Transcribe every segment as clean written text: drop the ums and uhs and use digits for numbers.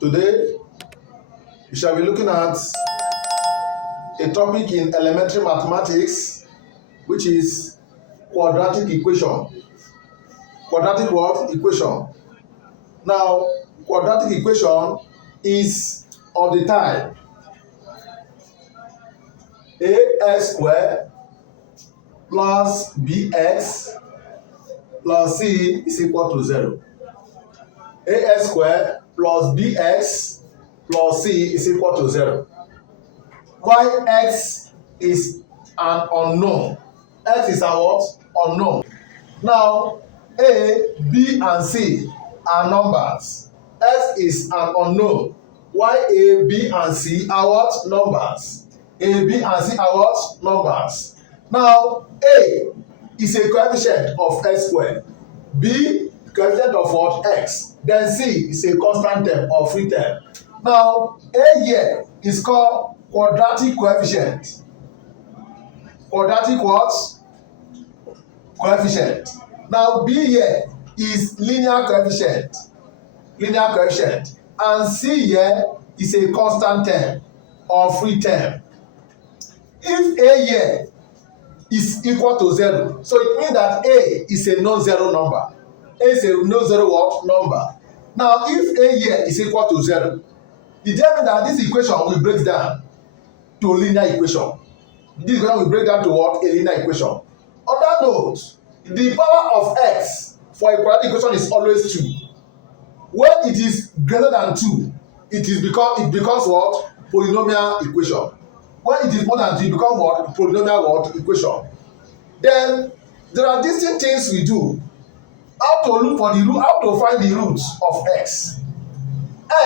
Today, we shall be looking at a topic in elementary mathematics, which is quadratic equation. Quadratic what? Equation. Now, quadratic equation is of the type ax squared plus bx plus c is equal to 0. Ax squared plus bx plus c is equal to 0. Why x is an unknown? X is a what? Unknown. Now, a, b, and c are numbers. X is an unknown. Why a, b, and c are what? Numbers. A, b, and c are what? Numbers. Now, a is a coefficient of x squared. B, coefficient of what? X. Then c is a constant term or free term. Now, a here is called quadratic coefficient. Quadratic what? Coefficient. Now, b here is linear coefficient. Linear coefficient. And c here is a constant term or free term. If a here is equal to 0, so it means that a is a non-zero number. A is a non-zero what? Number. Now, if a here is equal to 0, it means that this equation will break down to a linear equation. This equation will break down to what? A linear equation. On that note, the power of x for a quadratic equation is always 2. When it is greater than 2, it becomes what? Polynomial equation. When it is more than 2, it becomes what? Polynomial what? Equation. Then there are distinct things we do. How to look for the root, how to find the roots of x.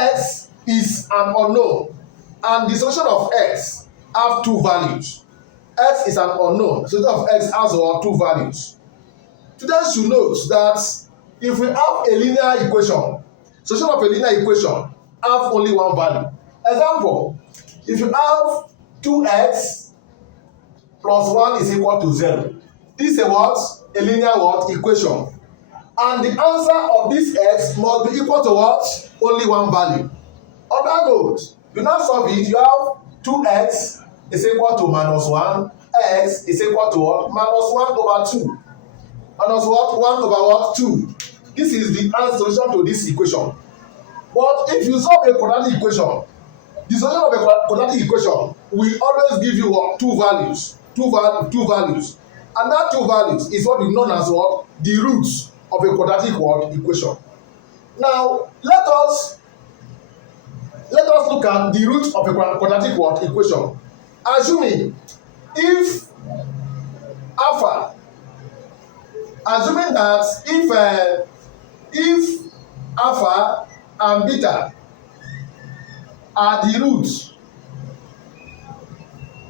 X is an unknown, and the solution of x have two values. X is an unknown. The solution of x has what? Two values. Students should note that if we have a linear equation, solution of a linear equation have only one value. Example, if you have 2x plus 1 is equal to 0. This is a what? A linear what? Equation. And the answer of this x must be equal to what? Only one value. On that note, you now solve it. You have 2x is equal to minus 1. X is equal to what? Minus 1 over 2. Minus what? 1 over what? 2. This is the answer solution to this equation. But if you solve a quadratic equation, the solution of a quadratic equation will always give you what? Two values. Two values. And that two values is what is known as what? The roots of a quadratic what? Equation. Now, let us look at the roots of a quadratic what? Equation. Assuming that if alpha and beta are the roots,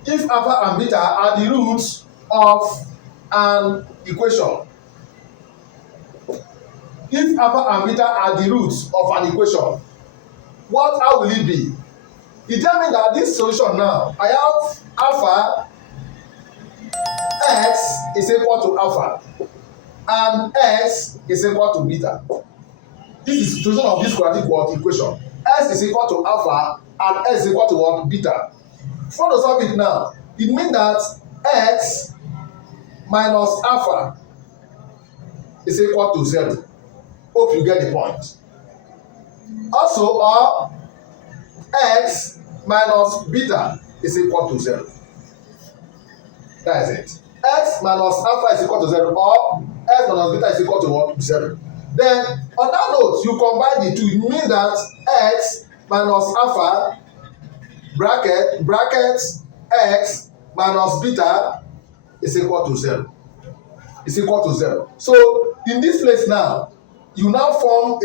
if alpha and beta are the roots of an equation, if alpha and beta are the roots of an equation, how will it be? It tells me that this solution now, I have alpha x is equal to alpha and x is equal to beta. This is the solution of this quadratic what? Equation. X is equal to alpha and x is equal to what? Beta. For to solve it now, it means that x minus alpha is equal to 0. Hope you get the point. Also, or x minus beta is equal to 0. That is it. X minus alpha is equal to 0, or x minus beta is equal to what? 0. Then, on that note, you combine the two. It means that x minus alpha bracket x minus beta is equal to 0. Is equal to 0. So, in this place now, you now form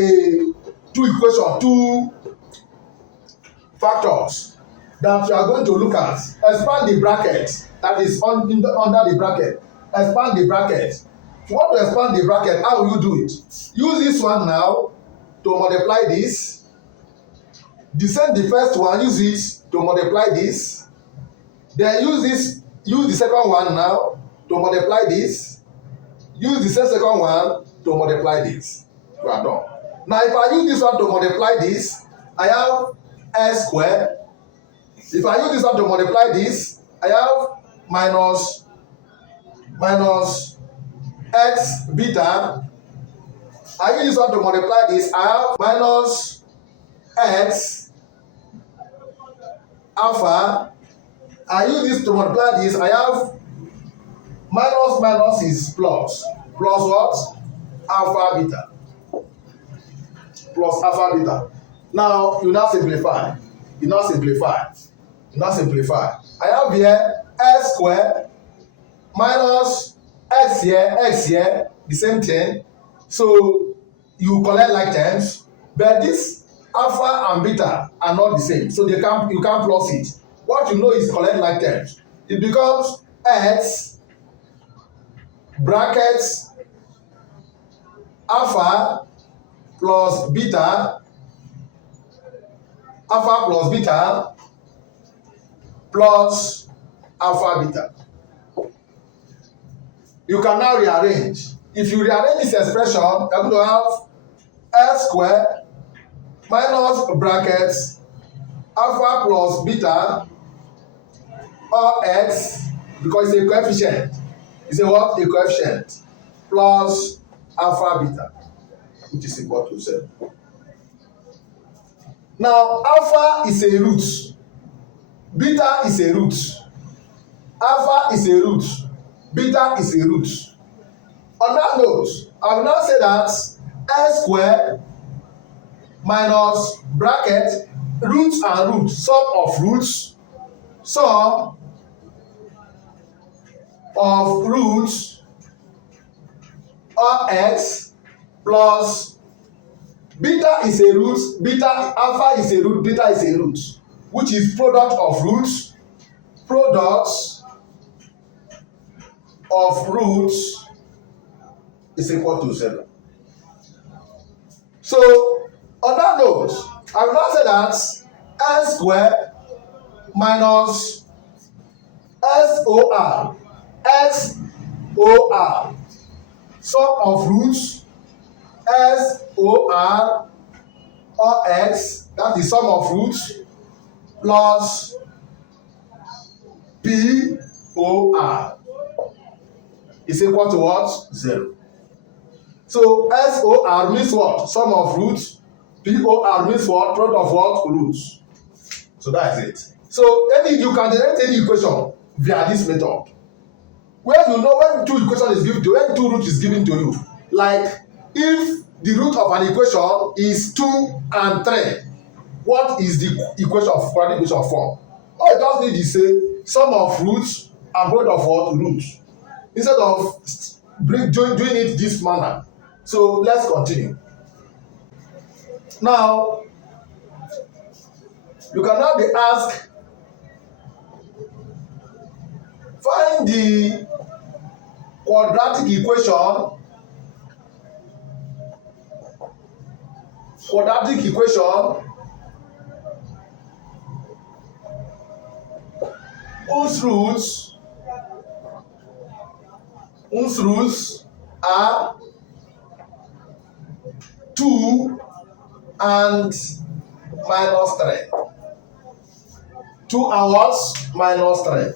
two factors that you are going to look at. Expand the bracket that is under the bracket. Expand the bracket. If you want to expand the bracket, how will you do it? Use this one now to multiply this. Descend the first one, use it to multiply this. Then use the second one now to multiply this. Use the second one to multiply this. You are done. Now, if I use this one to multiply this, I have x squared. If I use this one to multiply this, I have minus x beta. I use this one to multiply this, I have minus x alpha. I use this to multiply this, I have minus is plus what? Alpha beta. Plus alpha beta. Now you now simplify. I have here x squared minus x here, the same thing. So you collect like terms, but this alpha and beta are not the same, so you can't plus it. What you know is collect like terms. It becomes x brackets alpha plus beta plus alpha beta. You can now rearrange. If you rearrange this expression, you're going to have x squared minus brackets alpha plus beta or x, because it's a coefficient. It's a what? A coefficient plus alpha beta, which is equal to 7. Now, alpha is a root. Beta is a root. Alpha is a root. Beta is a root. On that note, I will now say that x squared minus bracket roots and roots, sum of roots or x plus beta is a root, alpha is a root, beta is a root, which is products of roots is equal to 0. So on that note, I will now say that x squared minus SOR sum of roots SOR or x, that's the sum of roots, plus POR is equal to what? 0. So SOR means what? Sum of roots. POR means what? Product of what? Roots. So that is it. So you can generate any equation via this method. Where you know when two equations is given to you, when two roots is given to you. Like if the root of an equation is 2 and 3, what is the equation of quadratic equation form? All you just need is say sum of roots and product of what? Roots. Instead of doing it this manner. So let's continue. Now, you can now be asked, find the quadratic equation whose roots are 2 and minus 3. 2 and what? Minus 3.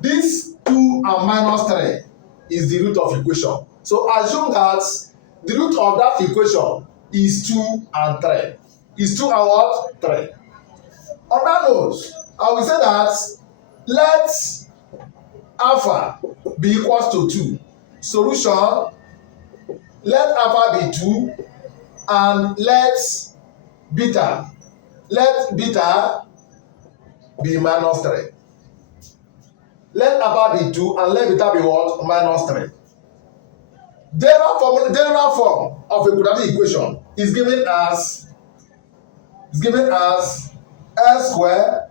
This 2 and minus 3 is the root of equation. So assume that the root of that equation is 2 and 3. Is 2 and what? 3. On that note, I will say that let alpha be equals to 2. Solution, let alpha be 2 and let beta be minus 3. Let alpha be 2 and let beta be what? Minus 3. General form of a quadratic equation is given as x squared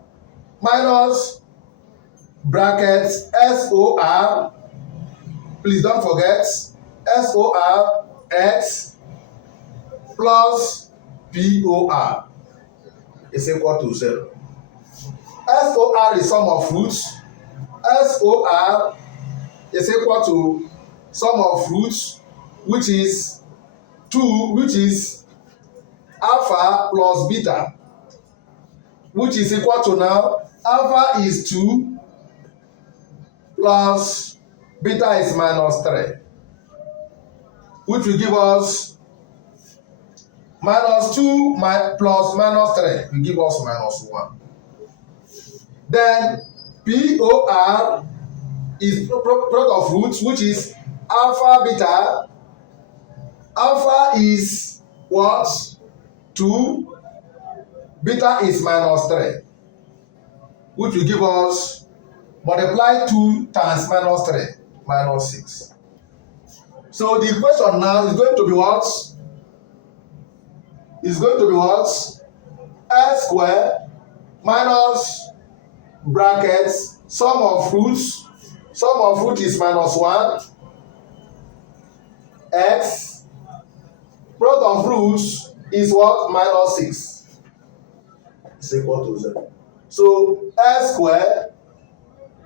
minus bracket SOR. Please don't forget SOR x plus POR is equal to 0. SOR is sum of roots. SOR is equal to sum of roots, which is 2, which is alpha plus beta, which is equal to now alpha is 2 plus beta is minus 3, which will give us minus 2 plus minus 3 will give us minus 1. Then POR is product of roots, which is alpha beta. Alpha is what? 2. Beta is minus 3, which will give us multiply 2 times minus 3, minus 6. So the equation now is going to be what? Is going to be what? S square minus brackets sum of roots. Sum of root is minus 1. X. Product of roots is what? Minus 6. Is equal to 0. So S square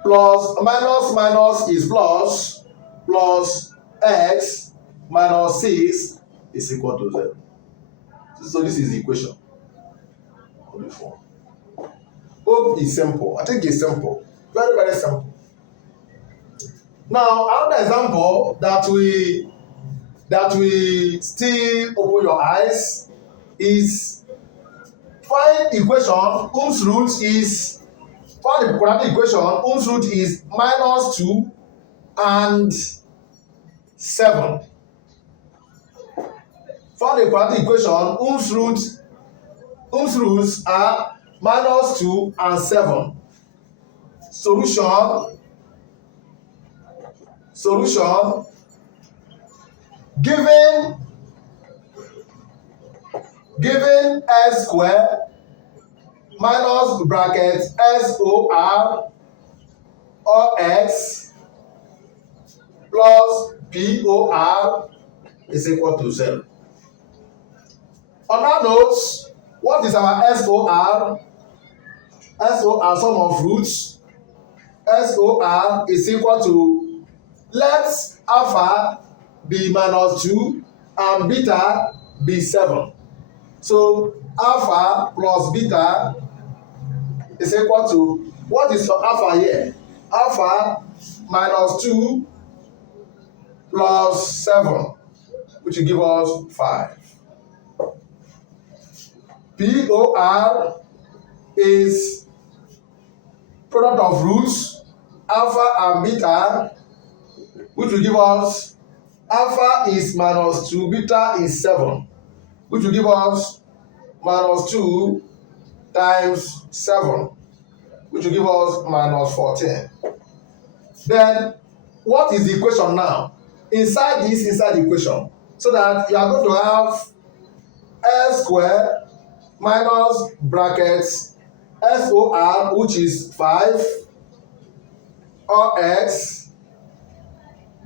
plus minus is plus x minus 6 is equal to 0. So this is the equation. Hope is simple. I think it's simple. Very, very simple. Now, another example that we still open your eyes is find equation whose root is find the quadratic equation whose root is minus 2 and 7. Find the quadratic equation whose roots are minus 2 and 7. Solution. Given S square minus bracket SOR or X plus POR is equal to 0. On our notes, what is our SOR? SOR, sum of roots. SOR is equal to, let alpha be minus 2 and beta be 7. So alpha plus beta is equal to, what is alpha here? Alpha minus 2 plus 7, which will give us 5. POR is product of roots, alpha and beta, which will give us alpha is minus 2, beta is 7, which will give us minus 2 times 7, which will give us minus 14. Then, what is the equation now? Inside the equation, so that you are going to have S square minus brackets SOR, which is 5, or X,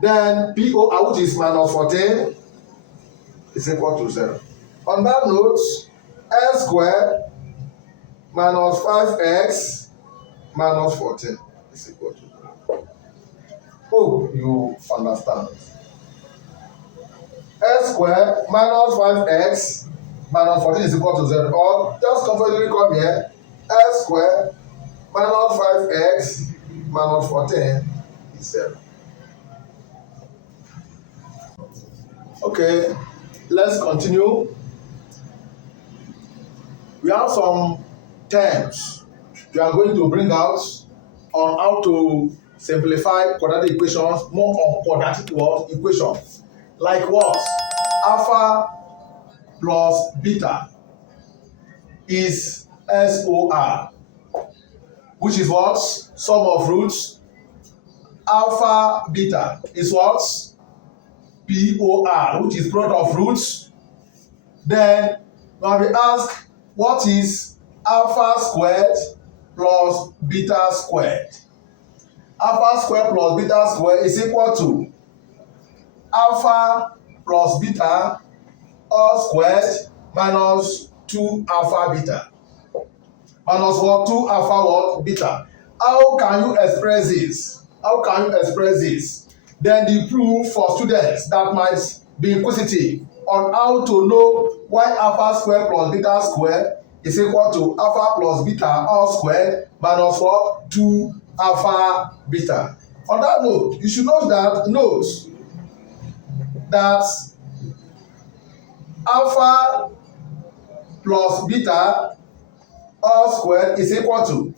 then POR, which is minus 14, is equal to 0. On that note, S square minus 5x minus 14 is equal to 0. Hope you understand. S square minus 5x minus 14 is equal to 0. Or just comfortably come here. S square minus 5x minus 14 is 0. Okay, let's continue. We have some terms we are going to bring out on how to simplify quadratic equations, more on quadratic equations. Like what? Alpha plus beta is SOR, which is what? Sum of roots. Alpha beta is what? POR, which is product of roots. Then when we ask, what is alpha squared plus beta squared? Alpha squared plus beta squared is equal to alpha plus beta all squared minus 2 alpha beta. Minus what? 2 alpha what? Beta. How can you express this? Then the proof for students that might be inquisitive on how to know While alpha square plus beta square is equal to alpha plus beta all squared minus what? 2 alpha beta. On that note, you should note that alpha plus beta all squared is equal to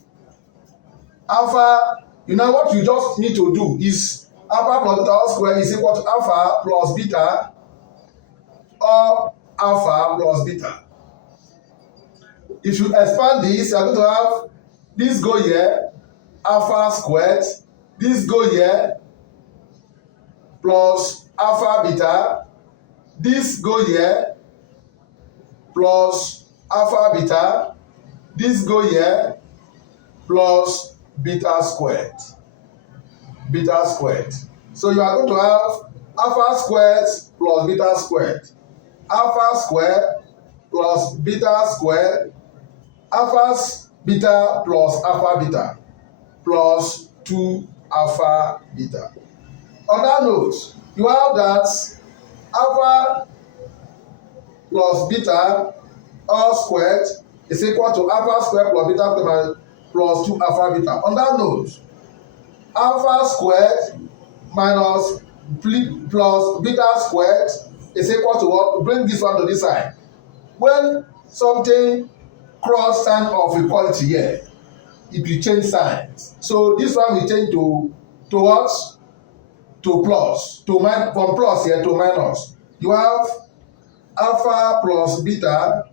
alpha. You know what you just need to do is alpha plus beta all squared is equal to alpha plus beta or alpha plus beta. If you expand this, you are going to have this go here, alpha squared, this go here, plus alpha beta, this go here, plus alpha beta, this go here, plus beta squared. Beta squared. So you are going to have alpha squared plus beta squared, alpha squared plus beta squared, alpha beta plus alpha beta plus 2 alpha beta. On that note, you have that alpha plus beta all squared is equal to alpha squared plus beta plus 2 alpha beta. On that note, alpha squared minus plus beta squared is equal to what? Bring this one to this side. When something cross sign of equality here, it will change signs. So this one will change to what? To plus, from plus here to minus. You have alpha plus beta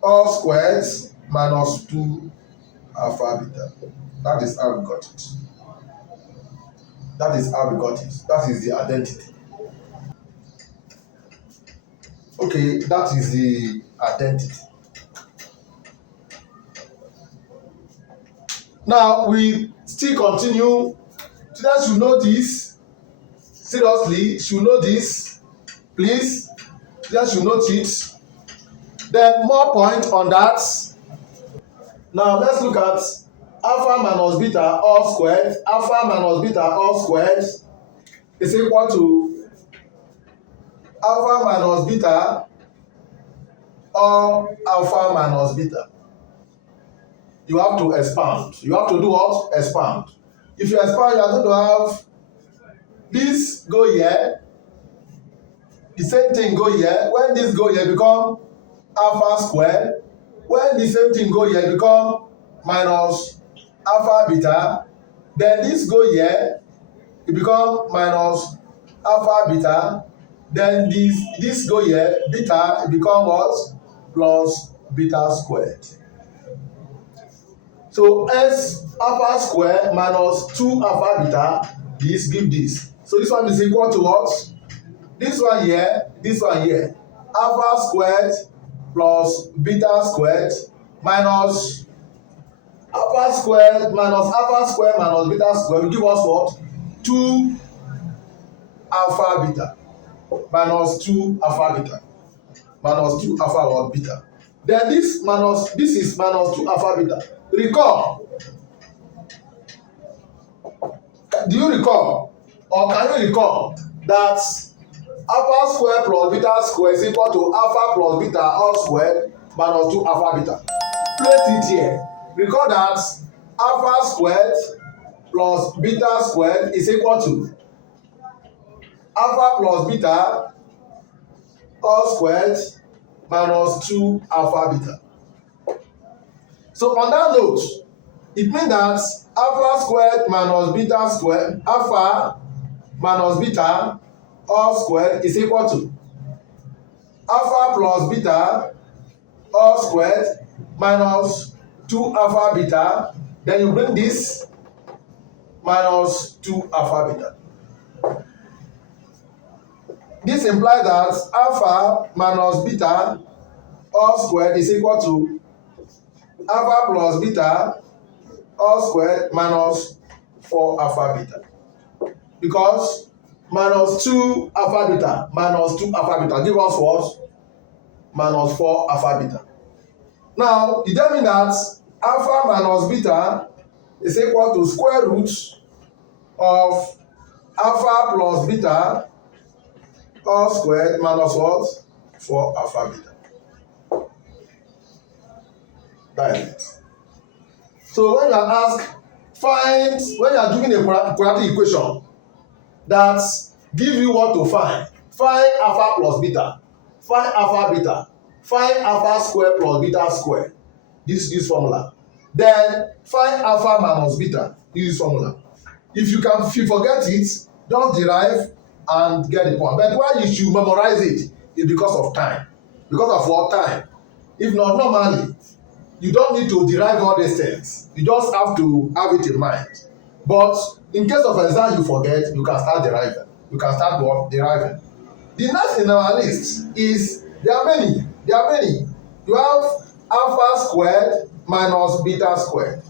all squared minus 2 alpha beta. That is how we got it. That is how we got it. That is the identity. Okay, that is the identity. Now we still continue. Students should know this. Seriously, should know this. Please, students should note it. Then more point on that. Now let's look at alpha minus beta all squared. Alpha minus beta all squared is equal to alpha minus beta or alpha minus beta. You have to expand. You have to do what? Expand. If you expand, you are going to have this go here, the same thing go here. When this go here become alpha squared, when the same thing go here become minus alpha beta, then this go here, it become minus alpha beta, then this go here, beta, it become what? Plus beta squared. So S alpha square minus 2 alpha beta, this give this. So this one is equal to what? This one here, alpha squared plus beta squared minus alpha squared minus alpha square minus beta square will give us what? 2 alpha beta minus 2 alpha beta minus 2 alpha what? Beta. Then this is minus 2 alpha beta. Recall. Do you recall or can you recall that alpha square plus beta square is equal to alpha plus beta all squared minus 2 alpha beta? Place it here. Recall that alpha squared plus beta squared is equal to alpha plus beta all squared minus 2 alpha beta. So on that note, it means that alpha squared minus beta squared, alpha minus beta all squared is equal to alpha plus beta all squared minus 2 alpha beta. Then you bring this minus 2 alpha beta. This implies that alpha minus beta all squared is equal to alpha plus beta all squared minus 4 alpha beta. Because minus 2 alpha beta minus 2 alpha beta give us what? Minus 4 alpha beta. Now, determine that alpha minus beta is equal to square root of alpha plus beta all squared minus what? 4 alpha beta. That is it. So when you are asked, when you are given a quadratic equation that give you what to find alpha plus beta, find alpha beta, find alpha square plus beta square, this formula. Then find alpha minus beta, this formula. If you forget it, just derive and get the point. But why you should memorize it is because of time. Because of what time? If not, normally, you don't need to derive all these things. You just have to have it in mind. But in case of exam you forget, you can start deriving. You can start deriving. The next in our list is, there are many. You have alpha squared minus beta squared.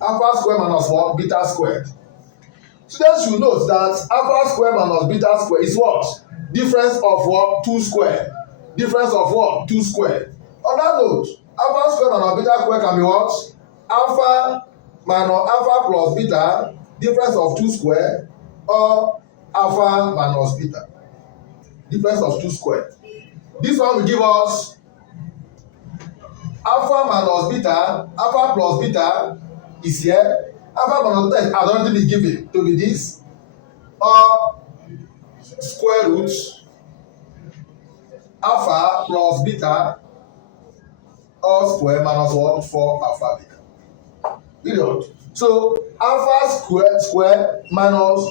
Alpha squared minus what? Beta squared. Students should note that alpha squared minus beta squared is what? Difference of what? 2 squared. Difference of what? 2 squared. On that note, alpha squared minus beta squared can be what? Alpha minus alpha plus beta, difference of 2 squared, or alpha minus beta, difference of 2 squared. This one will give us alpha minus beta, alpha plus beta is here. Alpha minus beta has already been given to be this, or square root alpha plus beta all square minus 1 4 alpha beta. Period. So alpha square minus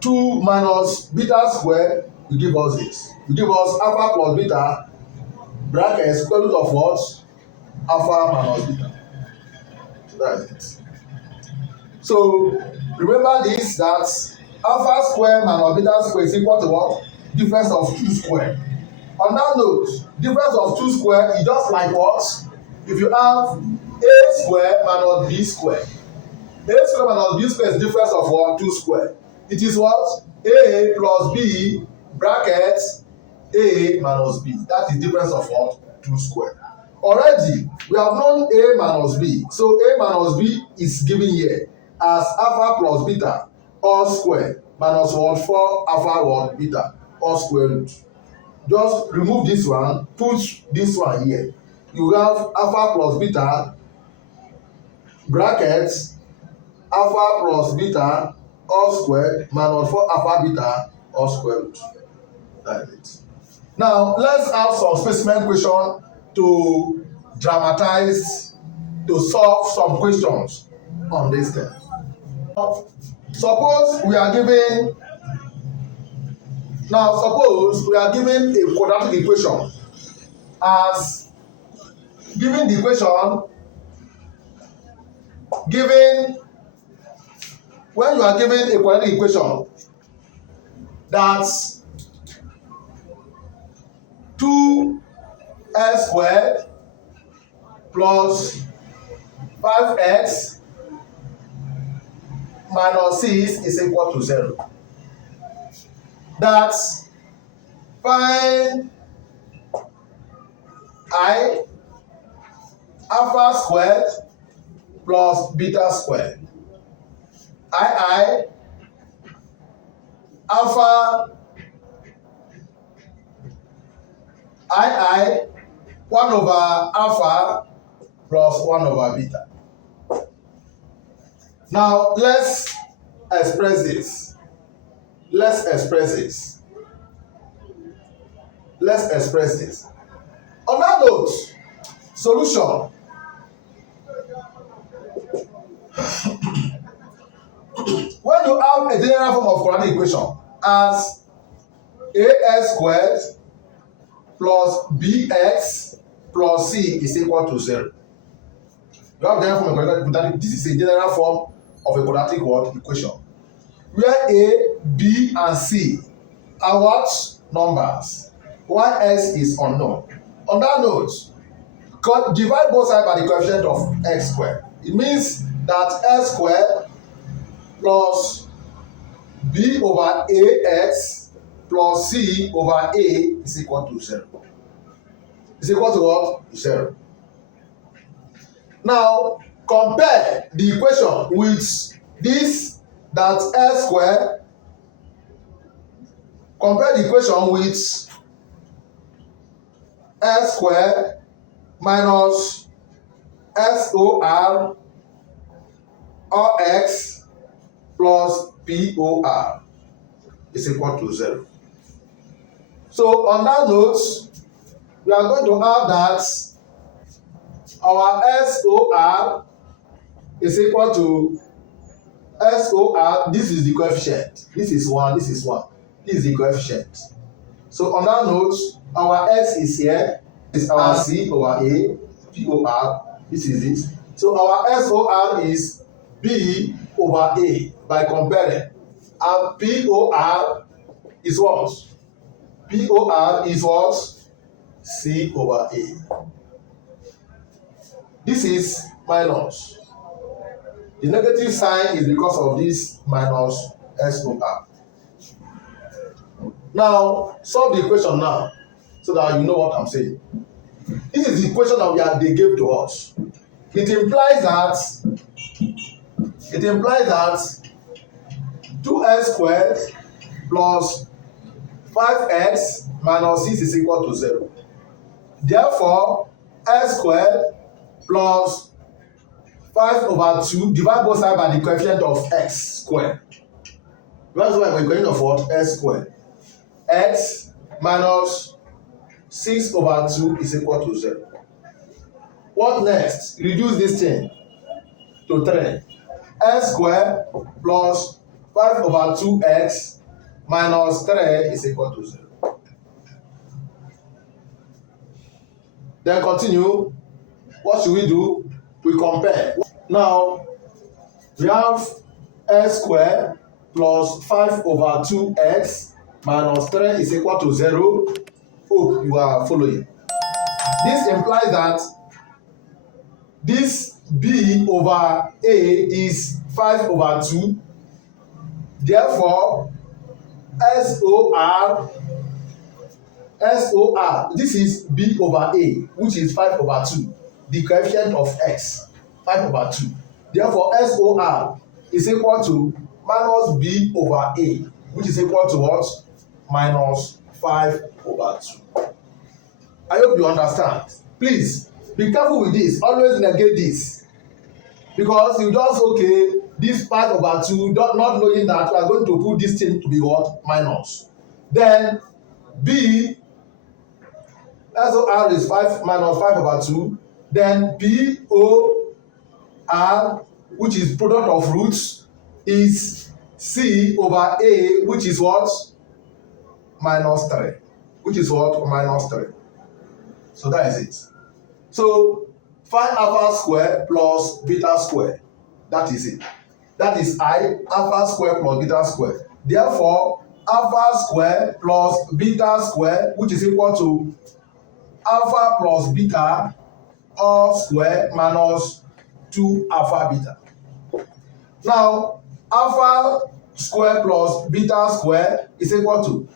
2 minus beta square will give us this. Will give us alpha plus beta bracket square root of what? Alpha minus beta. So that's it. So remember this, that alpha square minus beta square is equal to what? Difference of 2 square. On that note, difference of 2 square is just like what? If you have a square minus b square. A square minus b square is difference of what? 2 square. It is what? A plus b bracket a minus b. That is difference of what? 2 square. Already, we have known a minus b. So a minus b is given here as alpha plus beta all square minus 1 4 alpha 1 beta all square root. Just remove this one, put this one here. You have alpha plus beta brackets alpha plus beta all squared minus 4 alpha beta all square root. That's it. Now let's have some specimen question to dramatize, to solve some questions on this thing. Suppose we are given a quadratic equation as given the equation, when you are given a quadratic equation that's 2x squared plus 5x minus 6 is equal to 0. That's find I alpha squared plus beta squared. I alpha 1 over alpha plus 1 over beta. Now let's express this. Let's express this. On that note, solution. When you have a general form of quadratic equation as ax squared plus bx plus c is equal to 0. You have a general form of quadratic. This is a general form of a quadratic equation, where a, b, and c are what? Numbers. While x is unknown. On that note, divide both sides by the coefficient of x squared. It means that x squared plus b over ax plus c over a is equal to 0. Is equal to what? 0. Now, compare the equation with this, that x squared. Compare the equation with S squared minus SOR or X plus POR is equal to 0. So on that note, we are going to have that our SOR is equal to SOR. This is the coefficient. This is 1, this is 1. This is the coefficient. So on that note, our S is here. This is our C over A, POR. This is it. So our SOR is B over A by comparing. And POR is what? POR is what? C over A. This is minus. The negative sign is because of this minus SOR. Now, solve the equation now so that you know what I'm saying. This is the equation that they gave to us. It implies that 2x squared plus 5x minus 6 is equal to 0. Therefore, x squared plus 5 over 2, divide both sides by the coefficient of x squared. That's why we're going of what? X squared. X minus 6 over 2 is equal to 0. What next? Reduce this thing to 3. X squared plus 5 over 2x minus 3 is equal to 0. Then continue. What should we do? We compare. Now, we have x squared plus 5 over 2x minus 3 is equal to 0. Hope you are following. This implies that this b over a is 5 over 2. Therefore, SOR, this is b over a, which is 5 over 2. The coefficient of x, 5 over 2. Therefore, SOR is equal to minus b over a, which is equal to what? Minus 5 over 2. I hope you understand. Please, be careful with this. Always negate this. Because you just, okay, this 5 over 2, not knowing that we are going to put this thing to be what? Minus. Then, b, SOR is 5 minus 5 over 2. Then POR, which is product of roots, is C over A, which is what? Minus 3. Which is what? Minus 3. So that is it. So find alpha square plus beta square. That is it. That is alpha square plus beta square. Therefore, alpha square plus beta square, which is equal to alpha plus beta all square minus 2 alpha beta. Now, alpha square plus beta square is equal to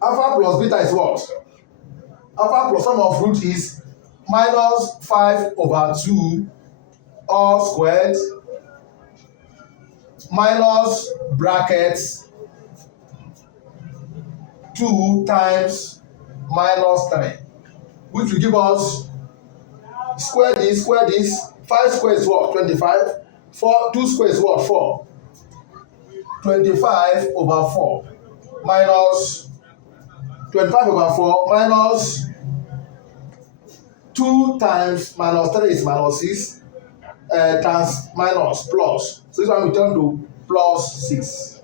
alpha plus beta is what? Alpha plus sum of root is minus 5 over 2 all squared minus brackets 2 times minus 3, which will give us square this, 5 square is what? 25. 2 square is what? 4. 25 over 4 minus 25 over 4 minus 2 times minus 3 is minus 6 times minus plus. So this one we turn to plus 6.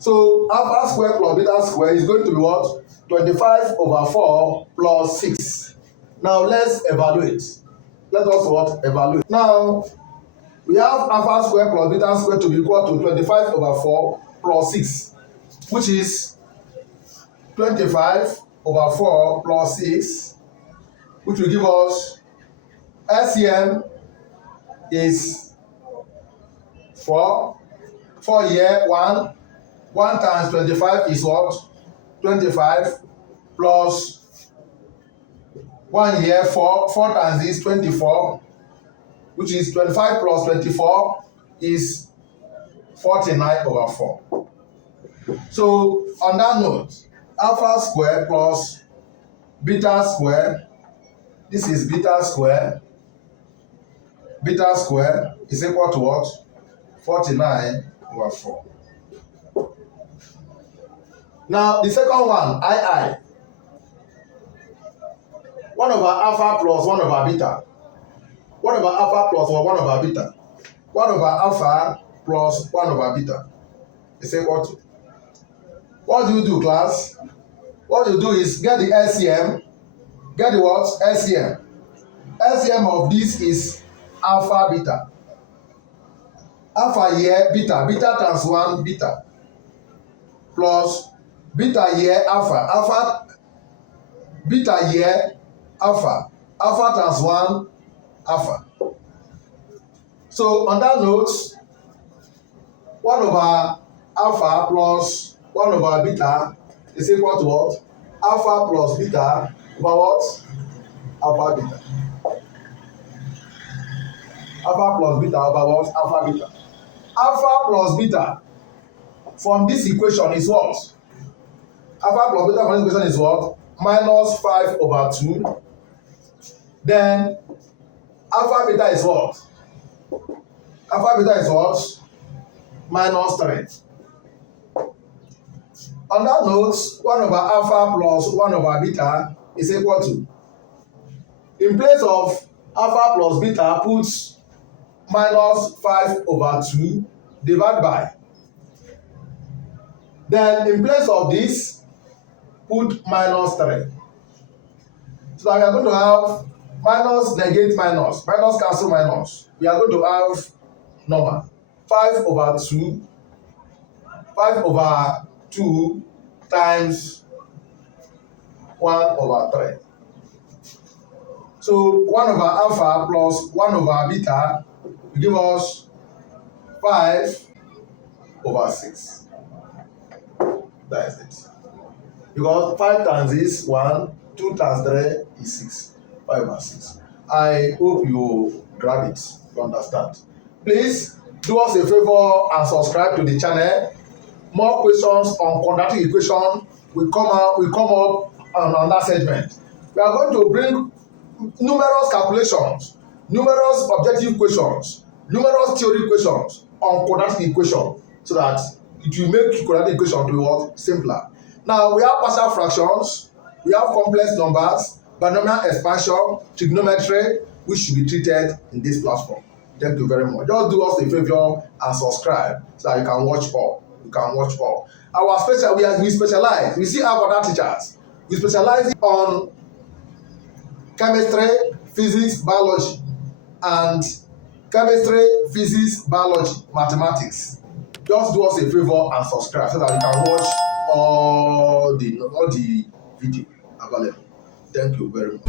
So alpha square plus beta square is going to be what? 25 over 4 plus 6. Now let's evaluate. Let us what? Evaluate. Now we have alpha square plus beta square to be equal to 25 over 4 plus 6, which is 25 over 4 plus 6, which will give us LCM is 4. 4 here, 1. 1 times 25 is what? 25 plus 1 here, 4. 4 times this, 24, which is 25 plus 24 is 49 over 4. So, on that note, alpha square plus beta square. This is beta square. Beta square is equal to what? 49/4. Now the second one, II. 1/alpha plus 1/beta. 1/alpha plus 1/beta. 1/alpha plus 1/beta is equal to. What do you do, class? What you do is get the LCM. Get the what? LCM. LCM of this is alpha beta. Alpha here beta. Beta times 1 beta. Plus beta here alpha. Alpha beta here alpha. Alpha times 1 alpha. So on that note, 1/alpha plus 1/beta is equal to what? Alpha plus beta over what? Alpha beta. Alpha plus beta over what? Alpha beta. Alpha plus beta from this equation is what? Alpha plus beta from this equation is what? Minus 5/2. Then alpha beta is what? Alpha beta is what? Minus 3. On that note, 1/alpha plus 1/beta is equal to, in place of alpha plus beta, put minus 5/2 divided by. Then in place of this, put minus 3. So that we are going to have minus negate minus, minus cancel minus. We are going to have normal 5/2 times 1/3. So 1/alpha plus 1/beta will give us 5/6. That is it. Because 5 times this 1, 2 times 3 is 6. 5/6. I hope you grab it. You understand. Please do us a favor and subscribe to the channel. More questions on quadratic equation will come up on that segment. We are going to bring numerous calculations, numerous objective questions, numerous theory questions on quadratic equation, so that it will make quadratic equation to be what? Simpler. Now we have partial fractions, we have complex numbers, binomial expansion, trigonometry, which should be treated in this platform. Thank you very much. Just do us a favor and subscribe so that you can watch all. You can watch all. Our special, we specialize. We see our other teachers. We specialize on chemistry, physics, biology, and chemistry, physics, biology, mathematics. Just do us a favor and subscribe so that you can watch all the video available. Thank you very much.